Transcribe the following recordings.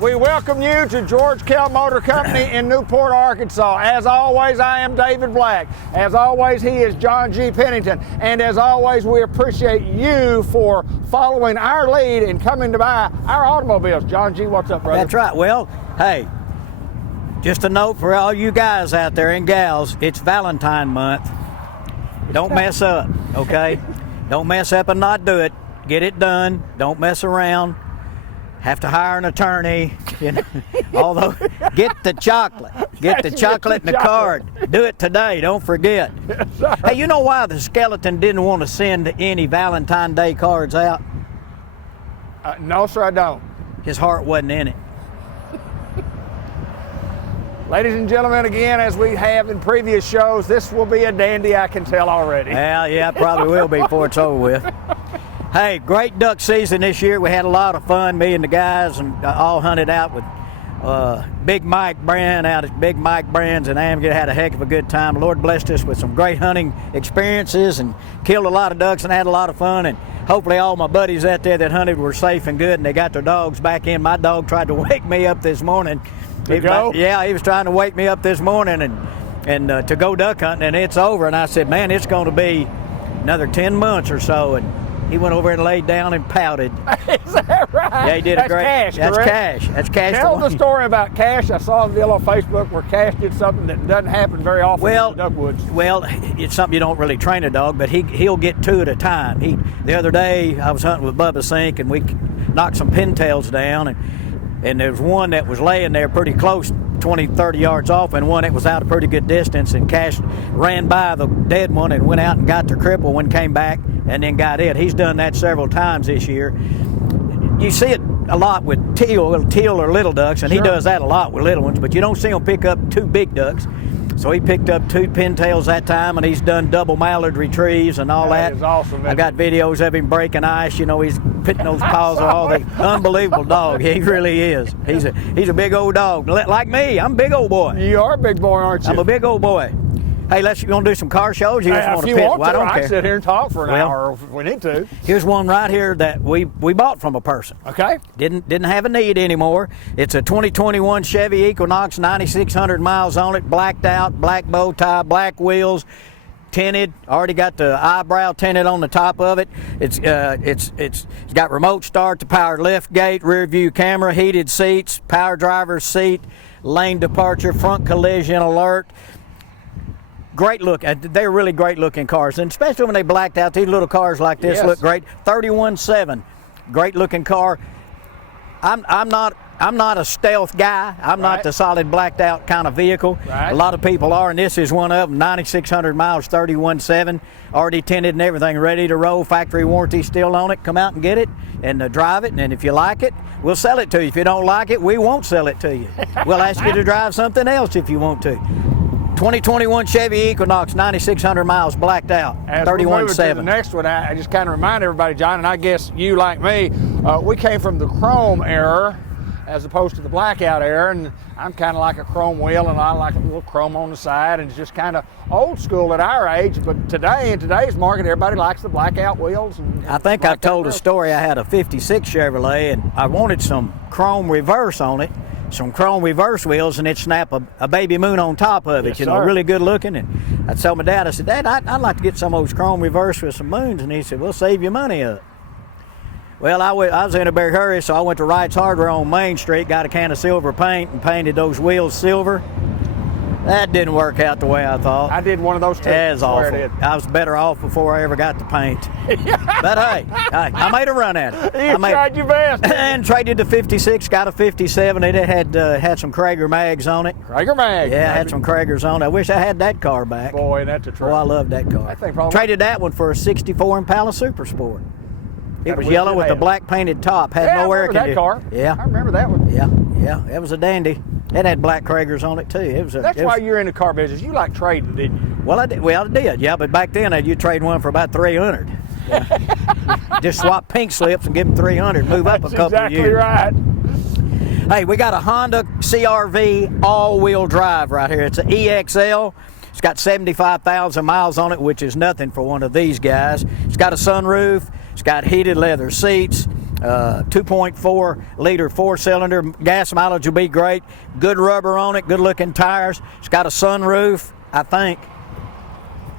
We welcome you to George Kell Motor Company in Newport, Arkansas. As always, I am David Black. As always, he is John G. Pennington. And as always, we appreciate you for following our lead and coming to buy our automobiles. John G., what's up, brother? That's right. Well, hey, just a note for all you guys out there and gals, it's Valentine month. Don't mess up, okay? Don't mess up and not do it. Get it done. Don't mess around. Have to hire an attorney, you know. Although, get the chocolate. Get the chocolate and the card. Do it today. Don't forget. Yes, hey, you know why the skeleton didn't want to send any Valentine Day cards out? No, sir, I don't. His heart wasn't in it. Ladies and gentlemen, again, as we have in previous shows, this will be a dandy, I can tell already. Well, yeah, probably will be before it's over with. Hey, great duck season this year. We had a lot of fun, me and the guys, and all hunted out with Big Mike Brand out at Big Mike Brands in Amgett. Had a heck of a good time. The Lord blessed us with some great hunting experiences and killed a lot of ducks and had a lot of fun. And hopefully all my buddies out there that hunted were safe and good and they got their dogs back in. My dog tried to wake me up this morning. To go? Yeah, he was trying to wake me up this morning and to go duck hunting, and it's over. And I said, man, it's going to be another 10 months or so. And he went over and laid down and pouted. Is that right? Yeah, he did That's a great. Cash, That's correct? Cash. That's Cash. Tell the story about Cash. I saw a deal on Facebook where Cash did something that doesn't happen very often in the duck woods. Well, it's something you don't really train a dog, but he'll get two at a time. The other day I was hunting with Bubba Sink and we knocked some pintails down, and there was one that was laying there pretty close, 20, 30 yards off, and one that was out a pretty good distance, and Cash ran by the dead one and went out and got the cripple one, came back and then got it. He's done that several times this year. You see it a lot with teal or little ducks, and Sure. He does that a lot with little ones, but you don't see him pick up two big ducks. So he picked up two pintails that time, and he's done double mallard retrieves and all that. That is awesome. I got videos of him breaking ice. You know, he's putting those paws on all the unbelievable dog. He really is. He's a big old dog. Like me, I'm a big old boy. You are a big boy, aren't you? I'm a big old boy. Hey, you want to do some car shows? You just Hey, want if to you pit? want Well, I to, don't I care. can sit here and talk for an Well, hour if we need to. Here's one right here that we bought from a person. Okay. Didn't have a need anymore. It's a 2021 Chevy Equinox, 9,600 miles on it, blacked out, black bow tie, black wheels, tinted. Already got the eyebrow tinted on the top of it. It's got remote start, the power lift gate, rear view camera, heated seats, power driver's seat, lane departure, front collision alert. Great look. They're really great looking cars, and especially when they blacked out. These little cars like this Yes. look great. 31.7, great looking car. I'm not a stealth guy. I'm Right. not the solid blacked out kind of vehicle. Right. A lot of people are, and this is one of them. 9,600 miles, 31.7, already tinted and everything, ready to roll. Factory warranty still on it. Come out and get it and drive it, and if you like it, we'll sell it to you. If you don't like it, we won't sell it to you. We'll ask you to drive something else if you want to. 2021 Chevy Equinox, 9,600 miles, blacked out, As we move to the 31.7. next one, I just kind of remind everybody, John, and I guess you like me, we came from the chrome era as opposed to the blackout era, and I'm kind of like a chrome wheel, and I like a little chrome on the side, and it's just kind of old school at our age. But today, in today's market, everybody likes the blackout wheels. And I think I blackout told a wheels. story. I had a 56 Chevrolet, and I wanted some chrome reverse on it, some chrome reverse wheels, and it snapped a baby moon on top of it. Yes, you know, sir. really good looking. And I told my dad, I said, Dad, I'd like to get some of those chrome reverse with some moons. And he said, we'll save you money up. Well, I was in a big hurry, so I went to Wright's Hardware on Main Street, got a can of silver paint, and painted those wheels silver. That didn't work out the way I thought. I did one of those too. It was I swear awful. I did. I was better off before I ever got the paint. But hey, I made a run at it. You tried your best. And traded the 56, got a 57. It had some Krager mags on it. Krager mag. Yeah, had some Kragers on it. I wish I had that car back. Boy, that's a truck. Boy, I love that car. I think probably- Traded that one for a 64 Impala Super Sport. It That was wheels yellow it with the had. black painted top. Had Yeah, no I air remember that car. conditioning. Yeah, I remember that one. yeah. It was a dandy. It had black Kragers on it too. That's why you're in the car business. You like trading, didn't you? Well, I did. Yeah, but back then you trade one for about 300. Yeah. Just swap pink slips and give them 300. Move up That's a couple exactly of years. right. Hey, we got a Honda CR-V all-wheel drive right here. It's an EXL. It's got 75,000 miles on it, which is nothing for one of these guys. It's got a sunroof. It's got heated leather seats. 2.4 liter 4-cylinder. Gas mileage will be great. Good rubber on it, good looking tires. It's got a sunroof, I think.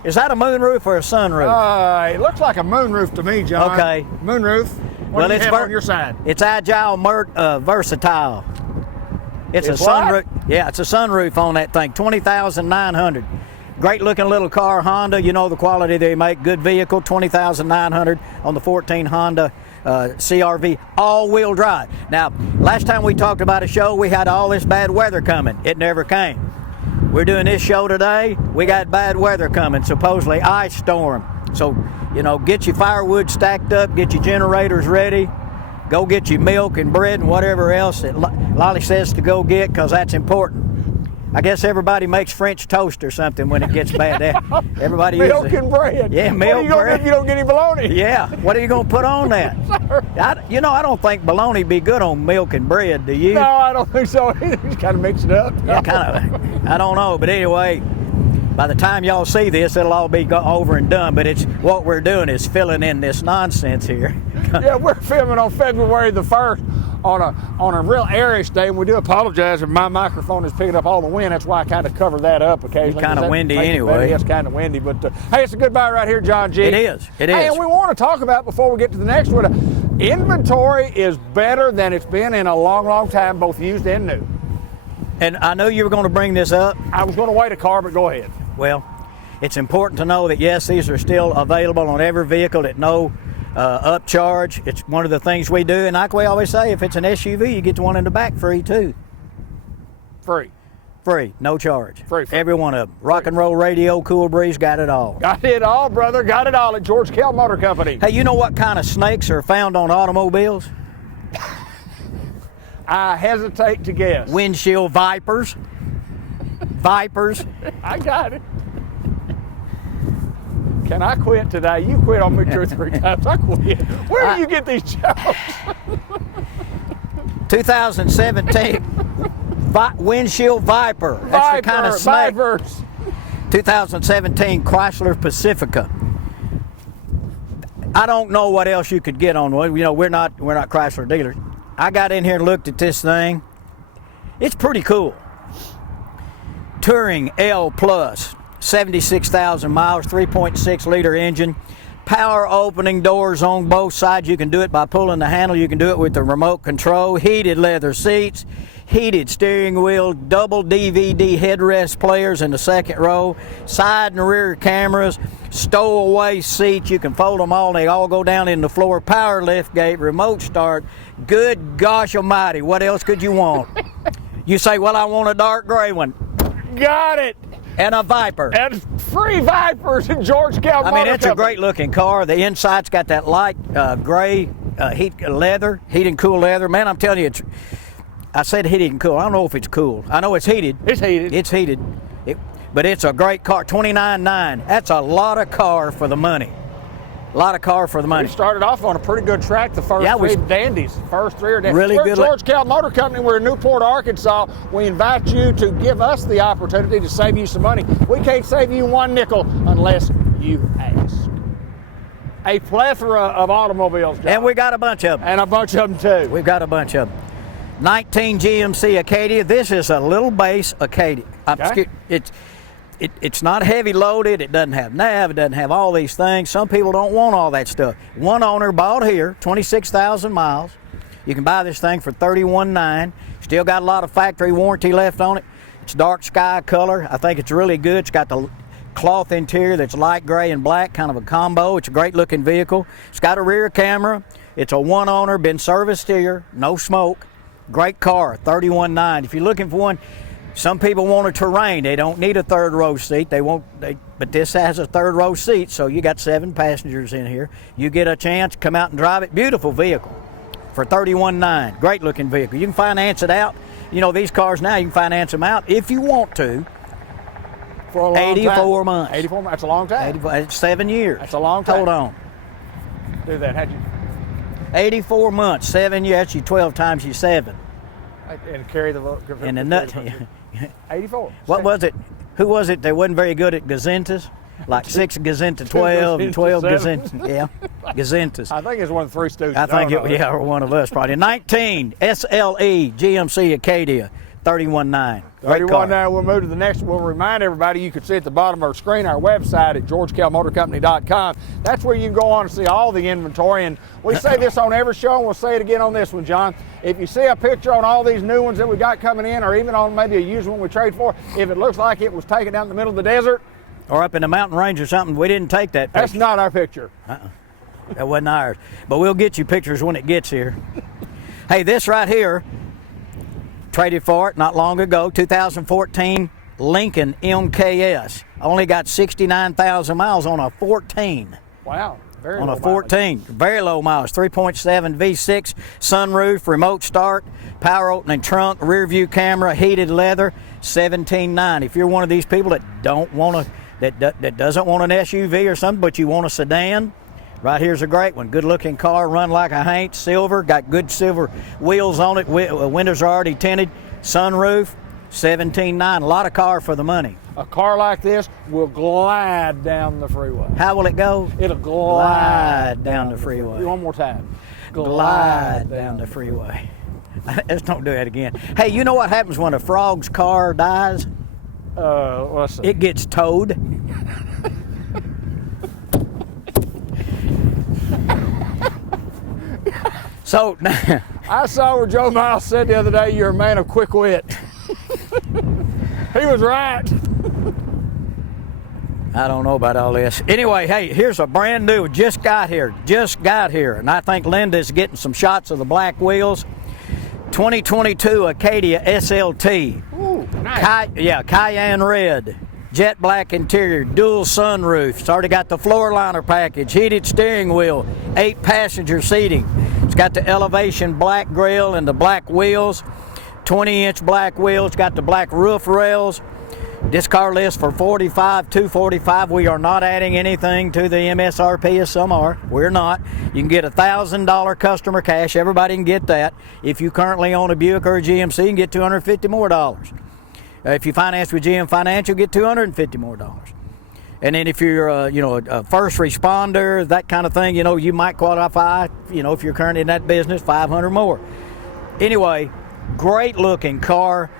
Is that a moonroof or a sunroof? It looks like a moonroof to me, John. Okay. Moonroof. What do you have on your side? It's agile, versatile. It's a sunroof. Yeah, it's a sunroof on that thing. 20,900. Great looking little car, Honda. You know the quality they make. Good vehicle. 20,900 on the 14 Honda CRV, all-wheel drive. Now, last time we talked about a show, we had all this bad weather coming. It never came. We're doing this show today. We got bad weather coming, supposedly ice storm. So, you know, get your firewood stacked up, get your generators ready, go get your milk and bread and whatever else that Lolly says to go get, because that's important. I guess everybody makes French toast or something when it gets bad. Everybody milk and bread. Yeah, milk and bread. What are you going to do if you don't get any bologna? Yeah, what are you going to put on that? I don't think bologna be good on milk and bread, do you? No, I don't think so. You kind of mix it up. Yeah, kind of. I don't know, but anyway, by the time y'all see this, it'll all be over and done. But it's what we're doing is filling in this nonsense here. Yeah, we're filming on February the 1st on a real airish day, and we do apologize if my microphone is picking up all the wind. That's why I kind of cover that up occasionally. It's kind of windy anyway. It's kind of windy, but hey, it's a good buy right here, John G. It is. It is. Hey, and we want to talk about, before we get to the next one, inventory is better than it's been in a long, long time, both used and new. And I know you were going to bring this up. I was going to wait a car, but go ahead. Well, it's important to know that, yes, these are still available on every vehicle at no upcharge. It's one of the things we do, and like we always say, if it's an SUV, you get the one in the back free too. Free, no charge. Free. Every one of them. Rock and roll radio, cool breeze, got it all. Got it all, brother. Got it all at George Kell Motor Company. Hey, you know what kind of snakes are found on automobiles? I hesitate to guess. Windshield vipers. Vipers. I got it. Can I quit today? You quit on me 2 or 3 times. I quit. Where do you get these jokes? 2017 windshield viper. That's the kind of snake. Vipers. 2017 Chrysler Pacifica. I don't know what else you could get on one. You know, we're not Chrysler dealers. I got in here and looked at this thing. It's pretty cool. Touring L Plus. 76,000 miles, 3.6 liter engine, power opening doors on both sides. You can do it by pulling the handle. You can do it with the remote control. Heated leather seats, heated steering wheel, double DVD headrest players in the second row, side and rear cameras, stowaway seats. You can fold them all. They all go down in the floor. Power lift gate, remote start. Good gosh almighty, what else could you want? You say, well, I want a dark gray one. Got it. And a Viper. And free Vipers in George Kell Motor Company. It's a great looking car. The inside's got that light gray heat and cool leather. Man, I'm telling you, I said heated and cool. I don't know if it's cool. I know it's heated. It's heated. It's heated. But it's a great car. $29,900. That's a lot of car for the money. A lot of car for the money. We started off on a pretty good track. The first three dandies. First three are dandies. Really We're good. George Kell Motor Company. We're in Newport, Arkansas. We invite you to give us the opportunity to save you some money. We can't save you one nickel unless you ask. A plethora of automobiles, John. And we got a bunch of them. And a bunch of them too. We've got a bunch of them. 19 GMC Acadia. This is a little base Acadia. Okay. It's not heavy loaded. It doesn't have nav. It doesn't have all these things. Some people don't want all that stuff. One owner bought here, 26,000 miles. You can buy this thing for $31,900. Still got a lot of factory warranty left on it. It's dark sky color. I think it's really good. It's got the cloth interior that's light gray and black, kind of a combo. It's a great looking vehicle. It's got a rear camera. It's a one owner, been serviced here, no smoke. Great car, $31,900. If you're looking for one, some people want a terrain. They don't need a third row seat. But this has a third row seat, so you got 7 passengers in here. You get a chance, come out and drive it. Beautiful vehicle for $31,900. Great looking vehicle. You can finance it out. You know, these cars now, you can finance them out if you want to. For a long 84 time. months. 84 months. That's a long time. It's 7 years. That's a long time. Hold on. Do that. How'd you? 84 months, 7 years. That's you 12 times you 7. And carry the vote. And the nut. 84. What was it? Who was it that wasn't very good at gazintas? like 6 Gazenta 12 and 12 Gazenta Gazenta. Yeah, Gazentas. I think it's one of the Three Stooges. I think don't know. yeah, or one of us probably. 19 SLE GMC Acadia 31.9. Great car. 31 we'll move to the next. We'll remind everybody you can see at the bottom of our screen our website at georgekellmotorcompany.com. That's where you can go on and see all the inventory. And we say this on every show, and we'll say it again on this one, John. If you see a picture on all these new ones that we got coming in, or even on maybe a used one we trade for, if it looks like it was taken down in the middle of the desert, or up in the mountain range or something, we didn't take that picture. That's not our picture. That wasn't ours. But we'll get you pictures when it gets here. Hey, this right here, traded for it not long ago, 2014 Lincoln MKS. Only got 69,000 miles on a 14. Wow. Very on low a 14. mileage. Very low miles. 3.7 V6, sunroof, remote start, power opening trunk, rear view camera, heated leather, $17.9. If you're one of these people that don't want to, that doesn't want an SUV or something, but you want a sedan, right here's a great one. Good looking car, run like a Haint, silver, got good silver wheels on it, windows are already tinted, sunroof, $17.9. A lot of car for the money. A car like this will glide down the freeway. How will it go? It'll glide down the freeway. One more time. Glide down the freeway. Let's don't do that again. Hey, you know what happens when a frog's car dies? Let's see. It gets towed. So I saw where Joe Miles said the other day, you're a man of quick wit. He was right. I don't know about all this. Anyway, hey, here's a brand new, just got here. And I think Linda's getting some shots of the black wheels. 2022 Acadia SLT. Ooh, nice. Cayenne red. Jet black interior, dual sunroof. It's already got the floor liner package, heated steering wheel, 8 passenger seating. It's got the elevation black grille and the black wheels, 20-inch black wheels, got the black roof rails. This car lists for $45,245. We are not adding anything to the MSRP as some are. We're not. You can get $1,000 customer cash. Everybody can get that. If you currently own a Buick or a GMC, you can get $250 more. If you finance with GM Financial, get $250 more. And then if you're a first responder, that kind of thing, you might qualify, if you're currently in that business, $500 more. Anyway, great looking car.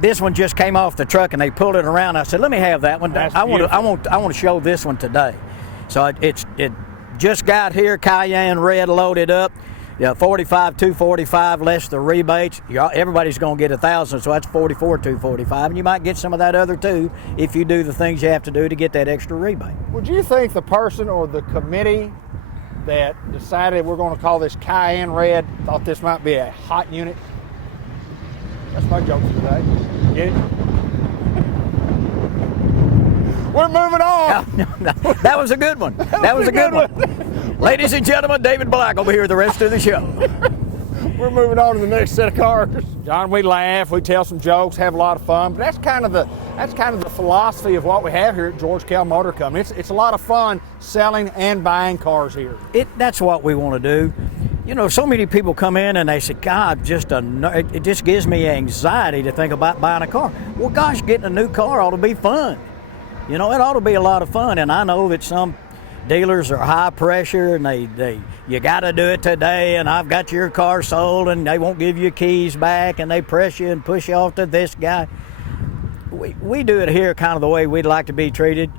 This one just came off the truck and they pulled it around. I said, let me have that one. That's I want to show this one today. So it just got here, Cayenne red loaded up. Yeah, $45,245 less the rebates. Everybody's going to get $1,000, so that's $44,245, and you might get some of that other too if you do the things you have to do to get that extra rebate. Would you think the person or the committee that decided we're going to call this Cayenne red thought this might be a hot unit? That's my joke for today. Get it? We're moving on. No, that was a good one. That was a good one. Ladies and gentlemen, David Black will be here the rest of the show. We're moving on to the next set of cars. John, we laugh, we tell some jokes, have a lot of fun, but that's kind of the philosophy of what we have here at George Kell Motor Company. It's a lot of fun selling and buying cars here. That's what we want to do. So many people come in and they say, God, it just gives me anxiety to think about buying a car. Well, gosh, getting a new car ought to be fun. It ought to be a lot of fun, and I know that some dealers are high pressure and you got to do it today, and I've got your car sold, and they won't give you keys back, and they press you and push you off to this guy. We do it here kind of the way we'd like to be treated.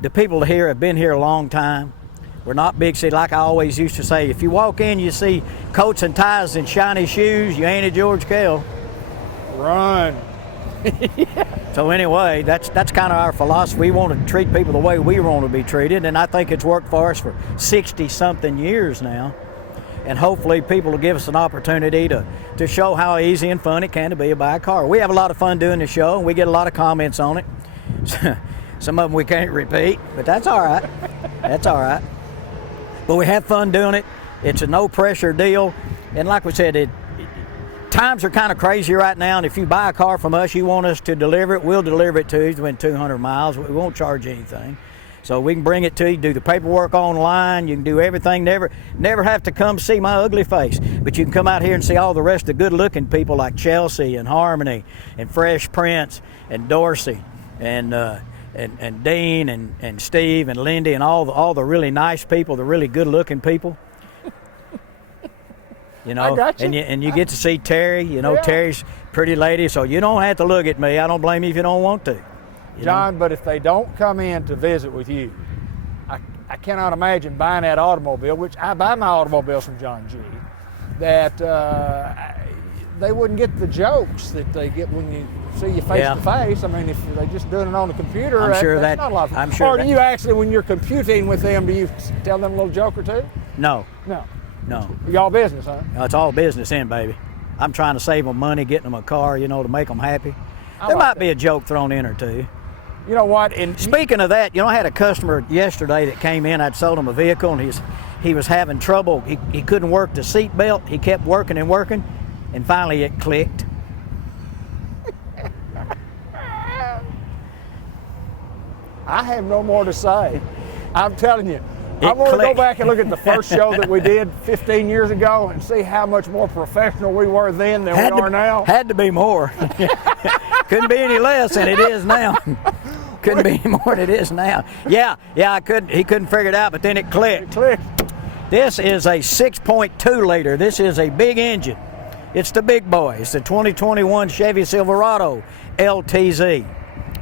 The people here have been here a long time. We're not big city. Like I always used to say, if you walk in, you see coats and ties and shiny shoes, you ain't at George Kell. Run. So anyway, that's kind of our philosophy. We want to treat people the way we want to be treated, and I think it's worked for us for 60-something years now. And hopefully people will give us an opportunity to show how easy and fun it can be to buy a car. We have a lot of fun doing the show, and we get a lot of comments on it. Some of them we can't repeat, but that's all right. That's all right. But we have fun doing it. It's a no-pressure deal. And like we said, times are kind of crazy right now, and if you buy a car from us, you want us to deliver it, we'll deliver it to you within 200 miles. We won't charge you anything. So we can bring it to you, do the paperwork online, you can do everything, never have to come see my ugly face. But you can come out here and see all the rest of the good-looking people like Chelsea and Harmony and Fresh Prince and Dorsey and and Dean and Steve and Lindy and all the really nice people, the really good-looking people. You know, I got you. And you get to see Terry. You know, Yeah. Terry's a pretty lady, so you don't have to look at me. I don't blame you if you don't want to. John, but if they don't come in to visit with you, I cannot imagine buying that automobile, which I buy my automobiles from John G., that they wouldn't get the jokes that they get when you see you face to face. I mean, if they're just doing it on the computer, that's not a lot of fun. I'm sure or do you actually, when you're computing with them, do you tell them a little joke or two? No. No. Y'all business, huh? It's all business in, baby. I'm trying to save them money, getting them a car, you know, to make them happy. There might be a joke thrown in or two. You know what? Speaking of that, you know, I had a customer yesterday that came in. I'd sold him a vehicle, and he was having trouble. He couldn't work the seat belt. He kept working, and finally it clicked. I have no more to say. I'm telling you. I'm going to go back and look at the first show that we did 15 years ago and see how much more professional we were then than we are now. Had to be more. Couldn't be any less than it is now. Couldn't be any more than it is now. Yeah, he couldn't figure it out, but then it clicked. It clicked. This is a 6.2 liter. This is a big engine. It's the big boy. It's the 2021 Chevy Silverado LTZ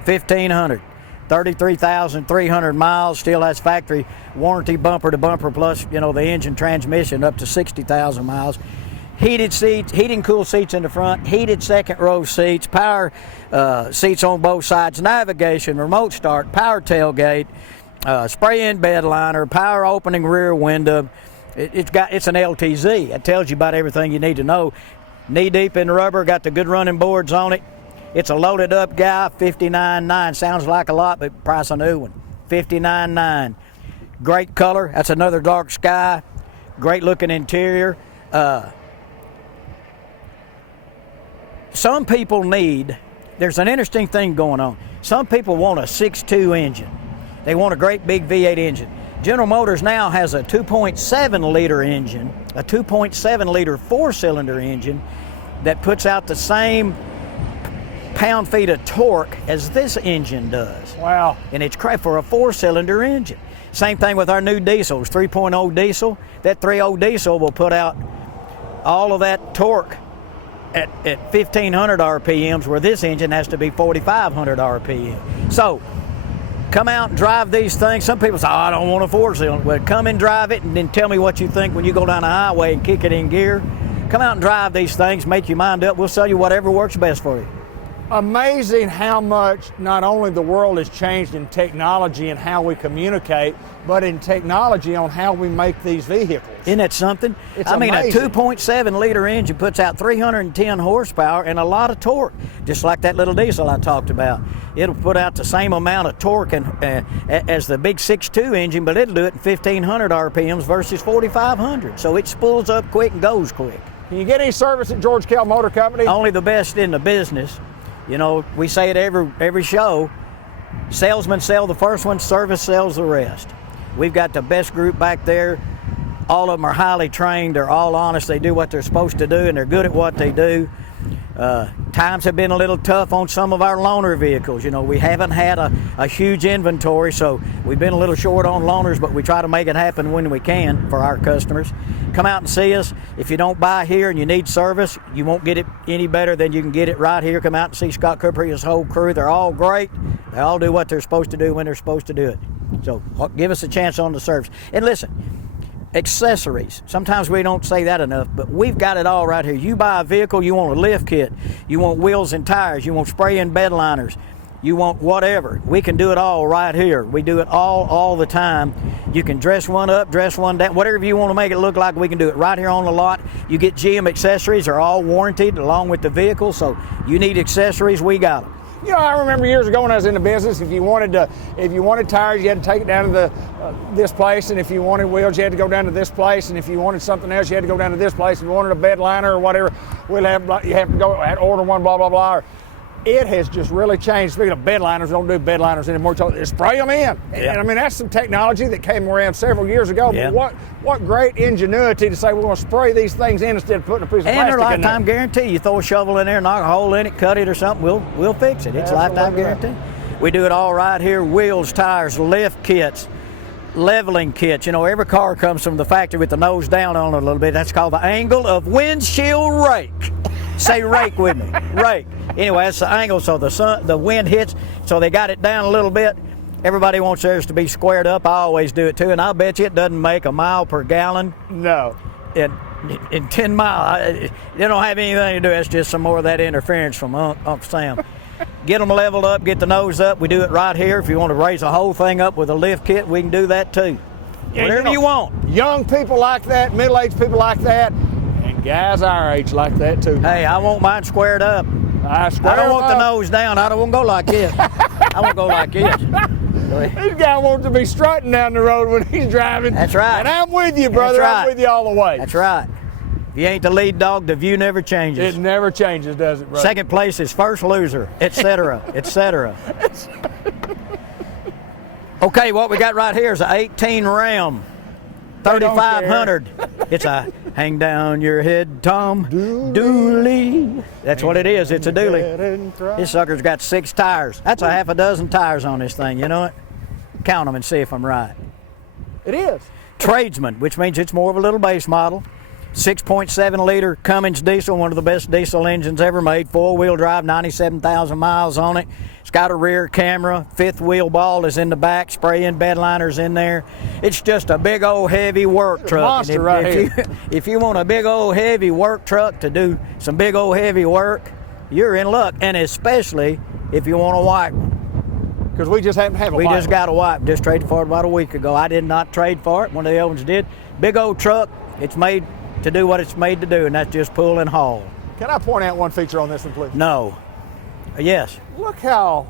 1500. 33,300 miles, still has factory warranty bumper to bumper, plus, you know, the engine transmission up to 60,000 miles. Heated seats, heated and cool seats in the front, heated second row seats, power seats on both sides, navigation, remote start, power tailgate, spray-in bed liner, power opening rear window. It's an LTZ. It tells you about everything you need to know. Knee deep in rubber, got the good running boards on it. It's a loaded up guy, $59,900. Sounds like a lot, but price a new one, $59,900. Great color. That's another dark sky. Great looking interior. Some people there's an interesting thing going on. Some people want a 6.2 engine. They want a great big V8 engine. General Motors now has a 2.7 liter engine, a 2.7 liter four-cylinder engine that puts out the same pound-feet of torque as this engine does. Wow. And it's crap for a four-cylinder engine. Same thing with our new diesels, 3.0 diesel. That 3.0 diesel will put out all of that torque at 1,500 RPMs, where this engine has to be 4,500 RPM. So, come out and drive these things. Some people say, oh, I don't want a four-cylinder. Well, come and drive it and then tell me what you think when you go down the highway and kick it in gear. Come out and drive these things, make your mind up. We'll sell you whatever works best for you. Amazing how much not only the world has changed in technology and how we communicate, but in technology on how we make these vehicles. Isn't that something? It's amazing. A 2.7 liter engine puts out 310 horsepower and a lot of torque, just like that little diesel I talked about. It'll put out the same amount of torque as the big 6.2 engine, but it'll do it in 1,500 RPMs versus 4,500. So it spools up quick and goes quick. Can you get any service at George Kell Motor Company? Only the best in the business. You know, we say it every show, salesmen sell the first one, service sells the rest. We've got the best group back there. All of them are highly trained. They're all honest. They do what they're supposed to do, and they're good at what they do. Times have been a little tough on some of our loaner vehicles. You know, we haven't had a huge inventory, so we've been a little short on loaners, but we try to make it happen when we can for our customers. Come out and see us. If you don't buy here and you need service, you won't get it any better than you can get it right here. Come out and see Scott Cooper and his whole crew. They're all great. They all do what they're supposed to do when they're supposed to do it. So give us a chance on the service. And listen, accessories. Sometimes we don't say that enough, but we've got it all right here. You buy a vehicle, you want a lift kit, you want wheels and tires, you want spray-in bed liners, you want whatever. We can do it all right here. We do it all the time. You can dress one up, dress one down, whatever you want to make it look like, we can do it right here on the lot. You get GM accessories, they're all warranted along with the vehicle, so you need accessories, we got them. You know, I remember years ago when I was in the business, if you wanted tires, you had to take it down to this place, and if you wanted wheels, you had to go down to this place, and if you wanted something else, you had to go down to this place. If you wanted a bed liner or whatever, you have to go order one, blah blah blah. It has just really changed. Speaking of bed liners, we don't do bed liners anymore. Just spray them in. Yeah. And I mean, that's some technology that came around several years ago. Yeah. But what great ingenuity to say we're going to spray these things in instead of putting a piece of plastic in there. And their lifetime guarantee. You throw a shovel in there, knock a hole in it, cut it or something, we'll fix it. It's a lifetime guarantee. We do it all right here. Wheels, tires, lift kits, leveling kits. You know, every car comes from the factory with the nose down on it a little bit. That's called the angle of windshield rake. Say rake with me, rake. Anyway, that's the angle so the wind hits, so they got it down a little bit. Everybody wants theirs to be squared up. I always do it too, and I'll bet you it doesn't make a mile per gallon. No. In 10 miles, it don't have anything to do. It's just some more of that interference from Uncle Sam. Get them leveled up, get the nose up. We do it right here. If you want to raise the whole thing up with a lift kit, we can do that too. Yeah, Whatever you want. Young people like that, middle-aged people like that, and guys our age like that too. Hey, I want mine squared up. I don't want the nose down. I don't want to go like this. I want to go like this. This guy wants to be strutting down the road when he's driving. That's right. And I'm with you, brother. That's right. I'm with you all the way. That's right. If you ain't the lead dog, the view never changes. It never changes, does it, brother? Second place is first loser, etc., etc. Okay, what we got right here is an 18 Ram 3500. It's a hang down your head, Tom Dooley. That's what it is. It's a dually. This sucker's got 6 tires. That's a half a dozen tires on this thing. You know it? Count them and see if I'm right. It is. Tradesman, which means it's more of a little base model. 6.7 liter Cummins diesel, one of the best diesel engines ever made. 4-wheel drive, 97,000 miles on it. It's got a rear camera. 5th wheel ball is in the back. Spray-in bed liners in there. It's just a big old heavy work truck. Monster right here. If you want a big old heavy work truck to do some big old heavy work, you're in luck. And especially if you want a white one. Because we just happen to have a We white just one. got a white. Just traded for it about a week ago. I did not trade for it. One of the other ones did. Big old truck. It's made to do what it's made to do, and that's just pull and haul. Can I point out one feature on this one, please? No. Yes. Look how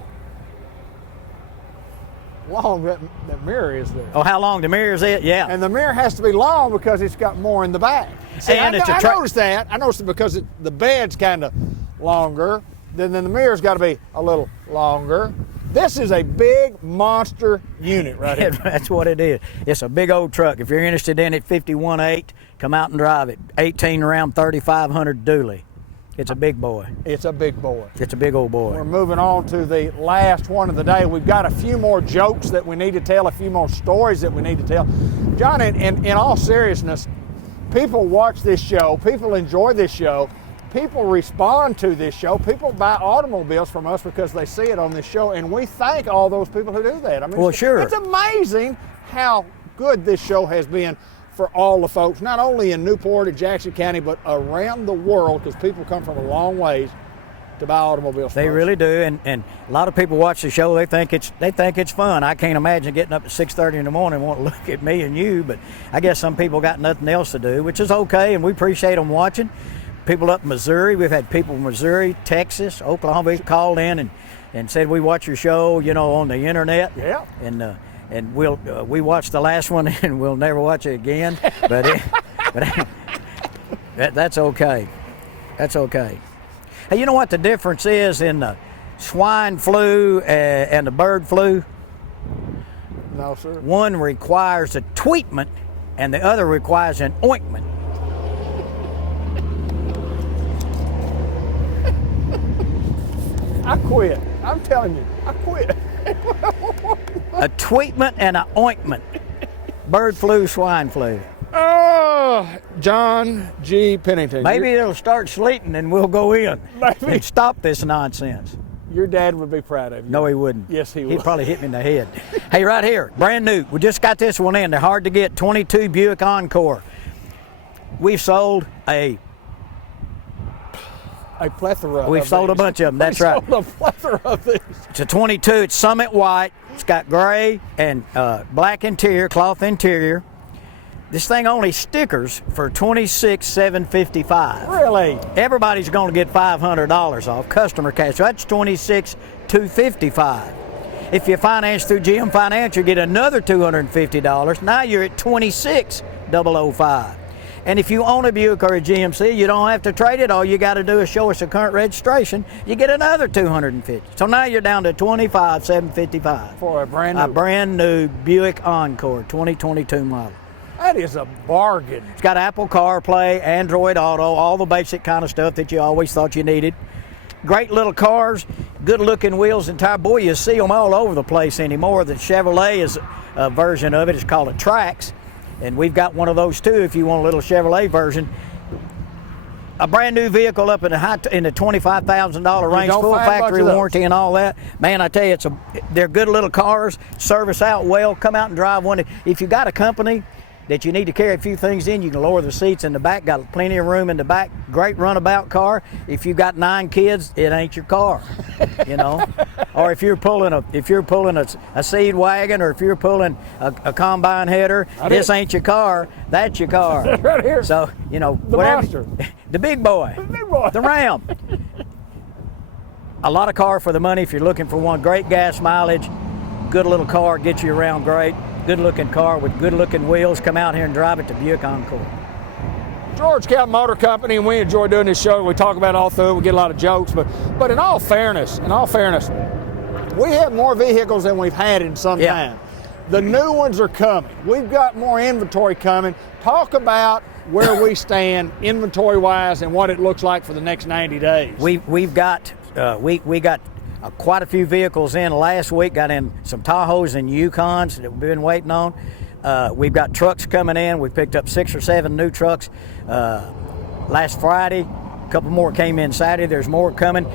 long that mirror is there. Oh, how long the mirror is it? Yeah. And the mirror has to be long because it's got more in the back. See, And I noticed that. I noticed it because the bed's kind of longer. Then the mirror's got to be a little longer. This is a big monster unit right here. That's what it is. It's a big old truck. If you're interested in it, 51.8, come out and drive it. 18 Ram 3500 dually. It's a big boy. It's a big boy. It's a big old boy. We're moving on to the last one of the day. We've got a few more jokes that we need to tell, a few more stories that we need to tell. John, in all seriousness, people watch this show, people enjoy this show, people respond to this show, people buy automobiles from us because they see it on this show, and we thank all those people who do that. I mean, well, sure. It's amazing how good this show has been for all the folks, not only in Newport and Jackson County, but around the world, because people come from a long ways to buy automobiles from us. They really do, and a lot of people watch the show. They think it's fun. I can't imagine getting up at 6:30 in the morning and want to look at me and you, but I guess some people got nothing else to do, which is okay, and we appreciate them watching. People up in Missouri, we've had people in Missouri, Texas, Oklahoma called in and said we watch your show, you know, on the internet. Yeah. And we watched the last one and we'll never watch it again. But that's okay. That's okay. Hey, you know what the difference is in the swine flu and the bird flu? No, sir. One requires a treatment and the other requires an ointment. I quit. I'm telling you, I quit. A treatment and an ointment. Bird flu, swine flu. Oh, John G. Pennington. Maybe it'll start sleeting and we'll go in. Maybe. And stop this nonsense. Your dad would be proud of you. No, he wouldn't. Yes, he would. He'd probably hit me in the head. Hey, right here, brand new. We just got this one in. They're hard to get. 22 Buick Encore. We've sold a plethora. We've sold a bunch of them. That's right. Sold a plethora of these. It's a 22. It's Summit White. It's got gray and black interior, cloth interior. This thing only stickers for $26,755. Really? Everybody's going to get $500 off customer cash. So that's $26,255. If you finance through GM Finance, you get another $250. Now you're at $26,005. And if you own a Buick or a GMC, you don't have to trade it. All you got to do is show us a current registration. You get another $250. So now you're down to $25,755 For a brand new Buick Encore 2022 model. That is a bargain. It's got Apple CarPlay, Android Auto, all the basic kind of stuff that you always thought you needed. great little cars, good looking wheels and tire. Boy, you see them all over the place anymore. The Chevrolet is a version of it. It's called a Trax, and we've got one of those too if you want a little Chevrolet version. A brand new vehicle up in the $25,000 range, full factory warranty and all that. Man, I tell you, they're good little cars, service out well. Come out and drive one. If you got a company that you need to carry a few things in, you can lower the seats in the back. Got plenty of room in the back. Great runabout car. If you got 9 kids, it ain't your car, you know. Or if you're pulling a seed wagon, or if you're pulling a combine header, this ain't your car. That's your car. Right here. So you know, the monster, the big boy, the Ram. A lot of car for the money if you're looking for one. Great gas mileage, good little car, gets you around great. Good looking car with good looking wheels. Come out here and drive it to Buick Encore. George Kell Motor Company, and we enjoy doing this show. We talk about it all through. We get a lot of jokes, but in all fairness, we have more vehicles than we've had in some time. The new ones are coming. We've got more inventory coming. Talk about where we stand inventory wise and what it looks like for the next 90 days. We've got quite a few vehicles in last week. Got in some Tahoes and Yukons that we've been waiting on. We've got trucks coming in. We picked up 6 or 7 new trucks last Friday. A couple more came in Saturday. There's more coming.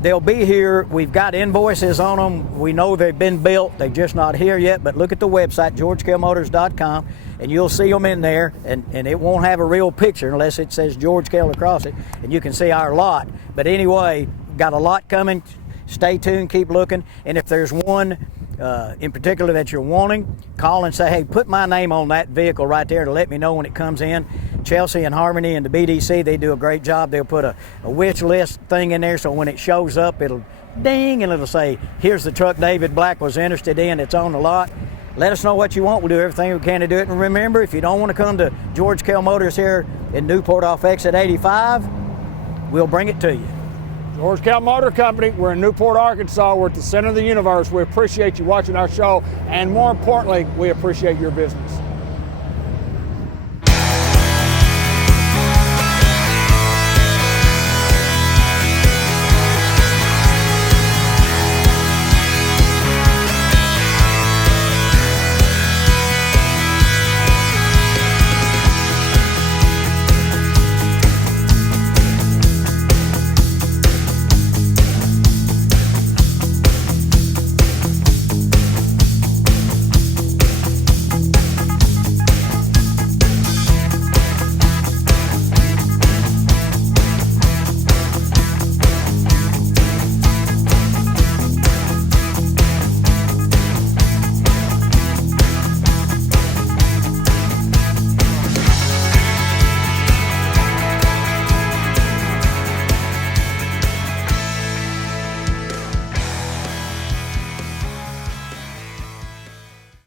They'll be here. We've got invoices on them. We know they've been built. They're just not here yet. But look at the website, georgekellmotors.com, and you'll see them in there. And it won't have a real picture unless it says George Kell across it, and you can see our lot. But anyway, got a lot coming. Stay tuned, keep looking, and if there's one in particular that you're wanting, call and say, hey, put my name on that vehicle right there to let me know when it comes in. Chelsea and Harmony and the BDC, they do a great job. They'll put a wish list thing in there, so when it shows up, it'll ding, and it'll say, here's the truck David Black was interested in. It's on the lot. Let us know what you want. We'll do everything we can to do it. And remember, if you don't want to come to George Kell Motors here in Newport off exit 85, we'll bring it to you. George Kell Motor Company, we're in Newport, Arkansas. We're at the center of the universe. We appreciate you watching our show, and more importantly, we appreciate your business.